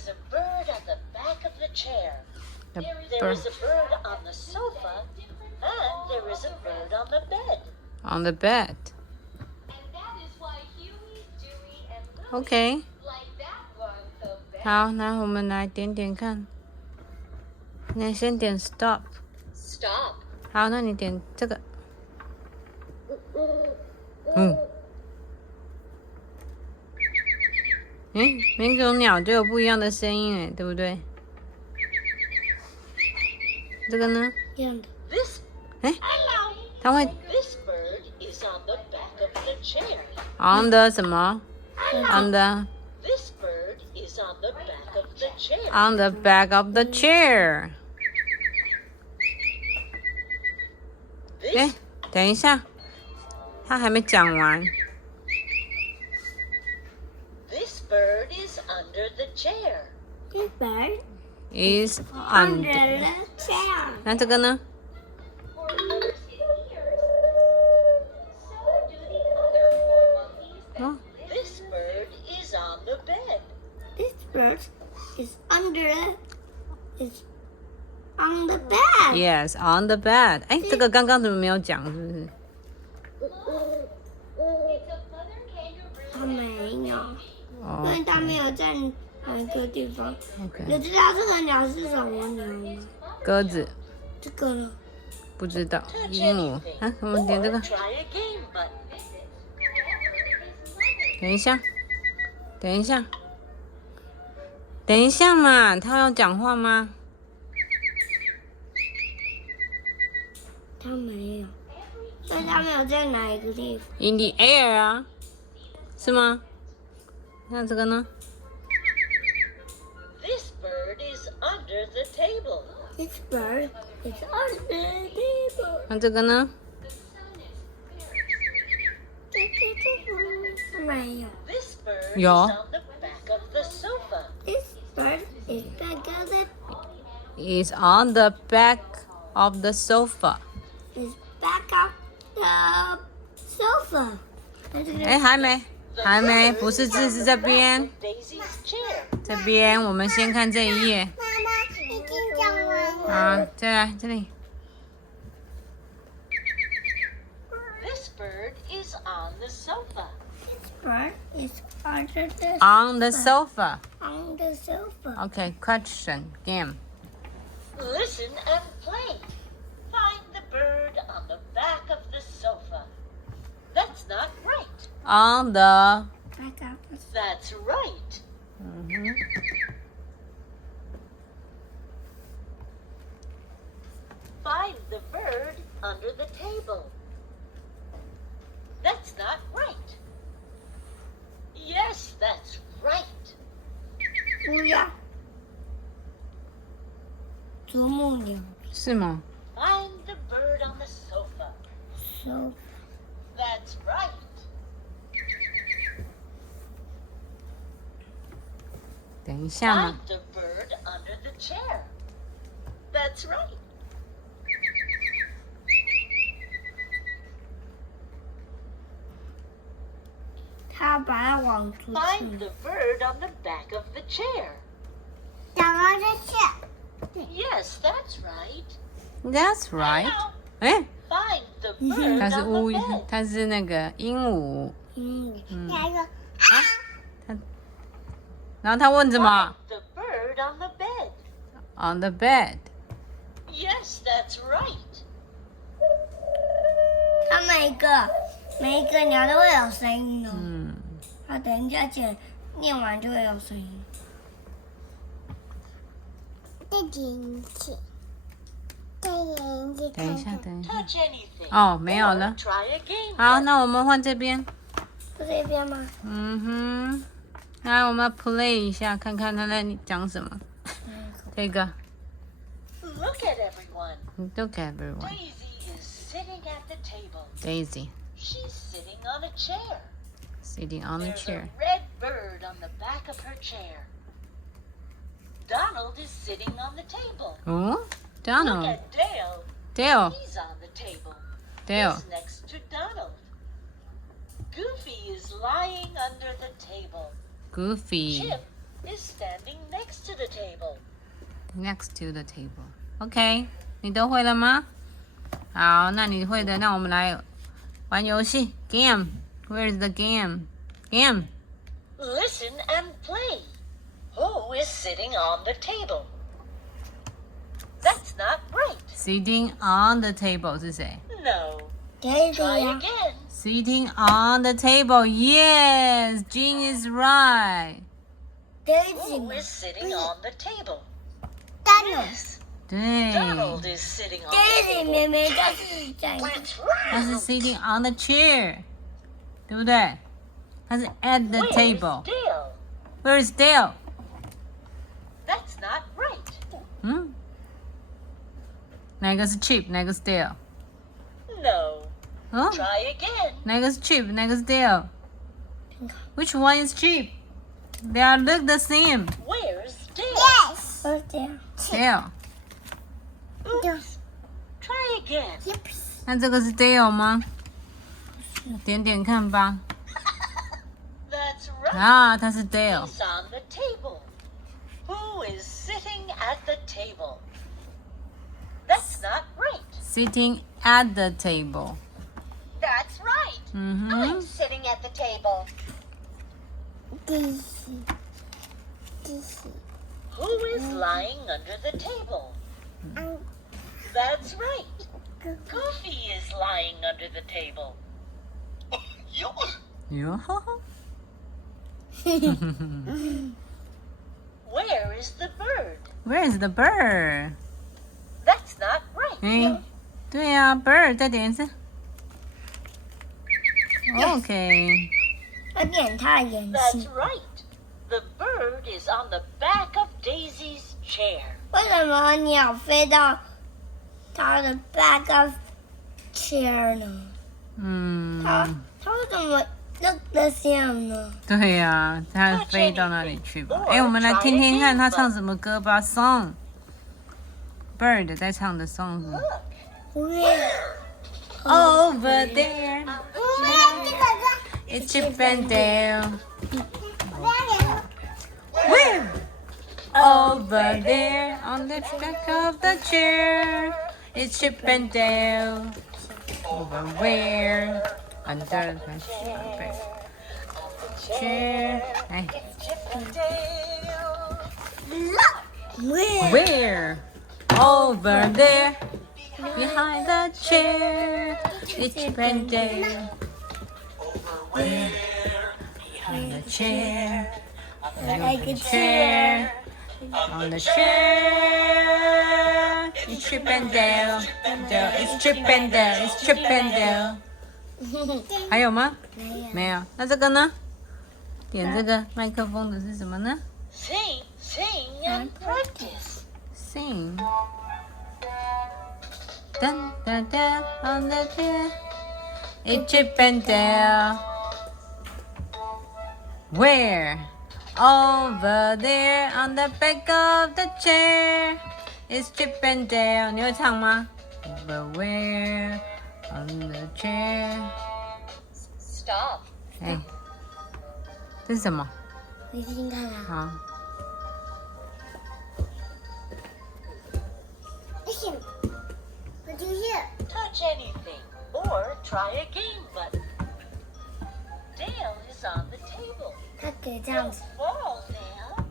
is a bird on the back of the chair. The There bird is a bird on the sofa, and there is a bird on the bed. on the bed. OK， 好，那我们来点点看。那先点 stop。 Stop. 好，那你点这个。每种鸟都有不一样的声音，哎，对不对？这个呢？ This 哎，它会 this bird is on the back of the chair. on the 什么 ？on the This bird is on the back of the chair. on the back of the chair。 哎 This，等一下，他还没讲完。 this bird is under the chair. This bird is under under。 the chair. 那这个呢？ 哦， This bird is on the bed. This bird is is on the bed. Yes, on the bed。哎，这个刚刚怎么没有讲？是不是？它没有，哦因为它没有在哪一个地方。 ，OK。你知道这个鸟是什么鸟吗？鸽子这个呢？不知道，鹦鹉啊，我们点这 Or 个。 try a game button. 等一下，等一下，等一下嘛，他要讲话吗？它没有，所以它没有在哪一个地方。 In the air 啊，是吗？那这个呢？ This bird is under the table. This bird is under the table. 那这个呢？它没有。 This bird is Yeah. on the back of the sofa. This bird is back of the Is on the back of the sofa。 is back of the sofa. 那这个哎，还没，还没，不是字是这边， Daisy's chair. 这边我们先看这一页。妈妈已经讲完了。啊，再来这里。 This bird is on the sofa. This bird is under the On the sofa。 on the sofa. OK, question game。 Listen and play. Find the bird on the back of the sofa. That's not right. On the。 Back of the That's right. 嗯哼。 Find the bird under the table. That's not right. Yes, that's right. 乌鸦，啄木鸟是吗？ Find the bird on the sofa. ，so That's right. 等一下嘛 Find。the bird under the chair. That's right. 它把它往出 Find 去。 the bird on the back of the chair. 打到这去。 Yes, that's right. That's right。 Now, 哎， find the bird 它是 on 乌 the bed. 它是那个鹦鹉。下一个然后他问什么 Find the bird on the bed. ？On the bed。 Yes, that's right. 它每一个鸟都会有声音哦。嗯，好，等一下念完就会有声音。再进去，再进去等一下，等一下。 Touch anything. 哦，没有了 Or。try a game. 好，那我们换这边。是这边吗？嗯哼，来，我们 play 一下，看看他在讲什么。这个 Look at everyone. Look at everyone. Daisy is sitting at the table. Daisy She's sitting on a chair. sitting on the There's chair. a red bird on the back of her chair. Donald is sitting on the table. 哦 Look Donald. at Dale. Dale. He's on the table. Dale. He's next to Donald. Goofy is lying under the table. Goofy. Chip is standing next to the table. Next to the table. OK， 你都会了吗？好，那你会的，那我们来玩游戏 game. Where's the game? Game. Listen and play. Who is sitting on the table? That's not right. Sitting on the table 是谁 No. Daddy Try 呀， again.？Sitting on the table. Yes, Jean is right. Daddy Who 嘛 is sitting on the table? ，Donald， Yes. 对， Donald is sitting on the Daddy table. 妹妹就是在 That's 他是 right. sitting on the chair，对不对？他是 at the Where's table. Dale? Where is Dale？ That's not right. 嗯，哪个是 Chip？哪个是 Dale？ No. 哦， Try again. 哪个是 Chip？哪个是 Dale？Which one is Chip? They are look the same. Where's Dale? Yes，我这样 Dale， Oops. Try again. 那这个是 Dale 吗？点点看吧。 That's right. 啊，他是 Dale。 He's on the table. Who is sitting at the table? That's not right. Sitting at the table. That's right. 嗯 I'm 哼， sitting at the table. 第四，第四， Who is lying under the table? 嗯， That's right. 哥哥， Goofy is lying under the table. 哟呵呵。 Where is the bird? Where is the bird？ That's not right. 哎，对呀，bird 再点一次。OK，我点他的眼 That's 睛， right. The bird is on the back of Daisy's chair. 为什么鸟飞到它的 back of chair 呢？嗯，它为什么 look the same 呢？对呀，它飞到那里去吧。哎，我们来听听看他唱什么歌吧。Song。Bird 在唱的 song 是什么 Where？ ？Over there, 这个 it's Chip and Dale. Where? Over there, on the back of the chair, it's Chip and Dale. Over where? Under the chair. 哎 Chip and Dale. Where？ ，Where? Over there, behind the chair, it's Chip and Dale. Where? Behind the chair, Like a chair, on the chair, it's Chip and Dale. It's Chip and Dale. It's Chip and Dale. 还有吗？没有。没有。那这个呢？点这个麦克风的是什么呢 Sing, sing, and practice.？Sing. Dun dun dun on the chair. It's Chip and Dale. Where? Over there on the back of the chair. It's Chip and Dale. 你会唱吗 ？Over where? On the chair. Stop. 哎，这是什么？你听听看啊。好。 Listen. What do you hear? Touch anything or try a game button. Dale is on the table. 它可以这样 Don't 子。 fall, Dale.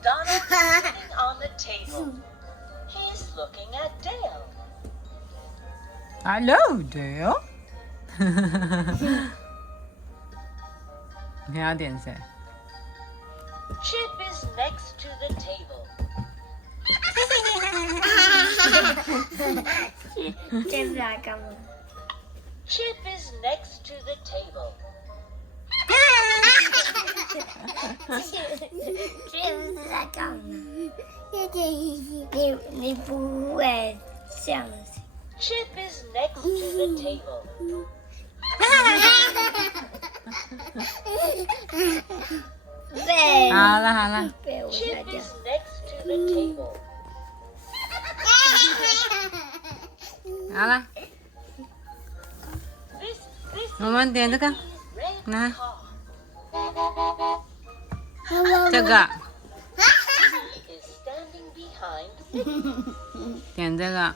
Donald's sitting on the table. He's looking at Dale. Hello, Dale. 你要点谁？ Chip is next to the table. 这是来干嘛？ Chip is next to the table. 这是在干嘛？你不会这样子。 Chip is next to the table. 对。好了好了，被我 Chip 杀掉。 is next to the table. 好了， This 我们点这个， is red Nah. car. 这个， is standing behind. 点这个。